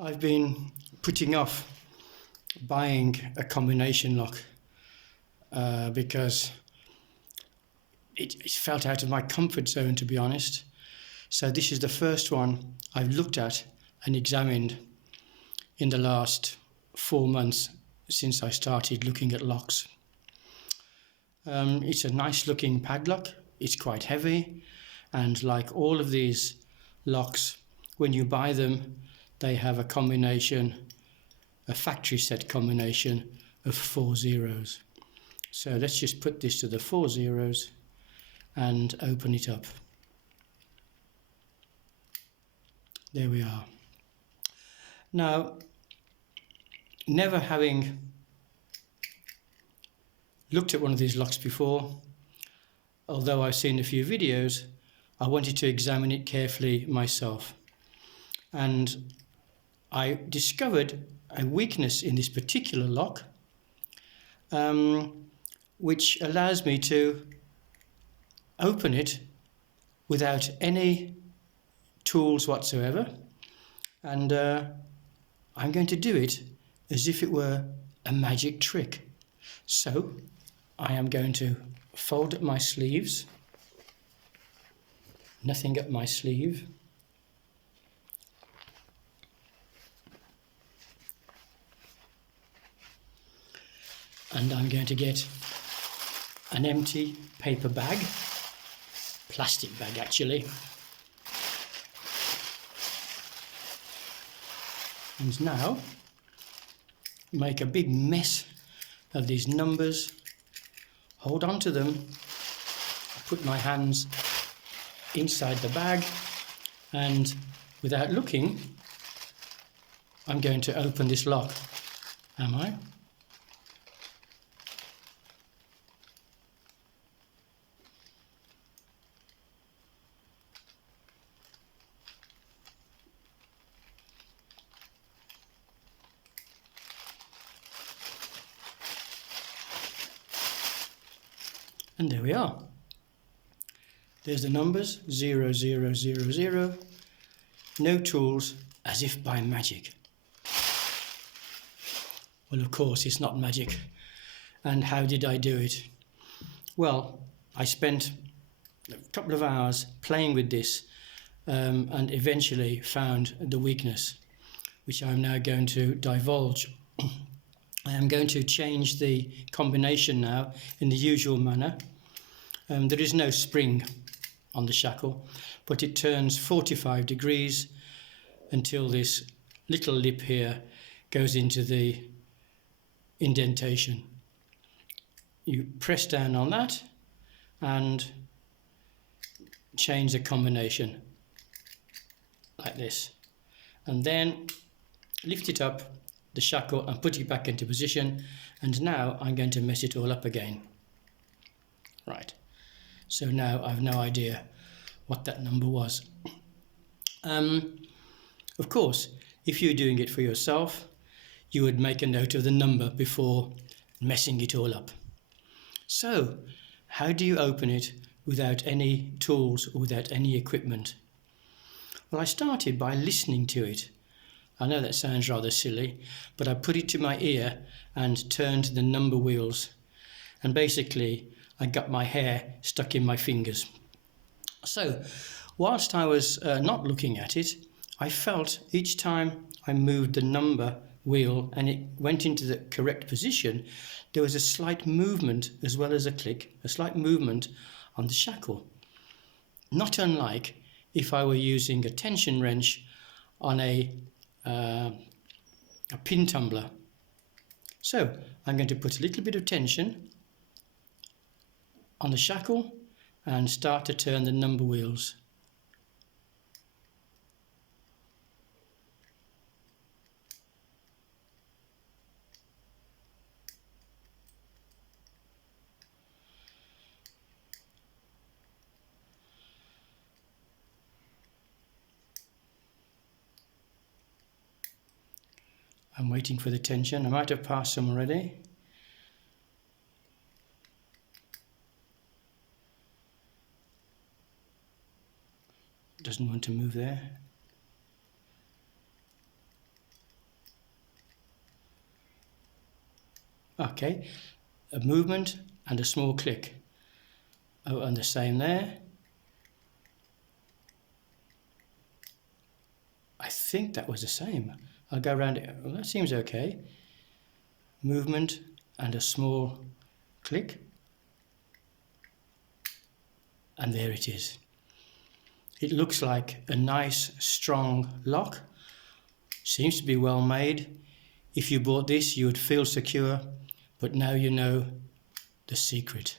I've been putting off buying a combination lock because it felt out of my comfort zone, to be honest. So this is the first one I've looked at and examined in the last 4 months since I started looking at locks. It's a nice looking padlock. It's quite heavy, and like all of these locks, when you buy them, they have a combination, a factory set combination of 4 zeros. So let's just put this to the 4 zeros and open it up. There we are. Now, never having looked at one of these locks before, although I've seen a few videos, I wanted to examine it carefully myself. And I discovered a weakness in this particular lock, which allows me to open it without any tools whatsoever. And I'm going to do it as if it were a magic trick. So I am going to fold up my sleeves, nothing up my sleeve, and I'm going to get an empty paper bag, plastic bag actually, and now make a big mess of these numbers, hold on to them, put my hands inside the bag, and without looking, I'm going to open this lock. Am I? And there we are. There's the numbers, 0, 0, 0, 0. No tools, as if by magic. Well, of course, it's not magic. And how did I do it? Well, I spent a couple of hours playing with this and eventually found the weakness, which I'm now going to divulge. I am going to change the combination now in the usual manner. There is no spring on the shackle, but it turns 45 degrees until this little lip here goes into the indentation. You press down on that and change the combination like this, and then lift it up, the shackle, and put it back into position. And now I'm going to mess it all up again. Right, so now I've no idea what that number was. Of course, if you're doing it for yourself, you would make a note of the number before messing it all up. So, how do you open it without any tools or without any equipment? Well, I started by listening to it. I know that sounds rather silly, but I put it to my ear and turned the number wheels, and basically I got my hair stuck in my fingers. So, whilst I was not looking at it, I felt each time I moved the number wheel and it went into the correct position, there was a slight movement as well as a click, a slight movement on the shackle. Not unlike if I were using a tension wrench on a pin tumbler. So I'm going to put a little bit of tension on the shackle and start to turn the number wheels. I'm waiting for the tension. I might have passed some already. Doesn't want to move there. Okay, a movement and a small click. Oh, and the same there. I think that was the same. I'll go around it. Well, that seems okay. Movement and a small click. And there it is. It looks like a nice strong lock. Seems to be well made. If you bought this, you would feel secure, but now you know the secret.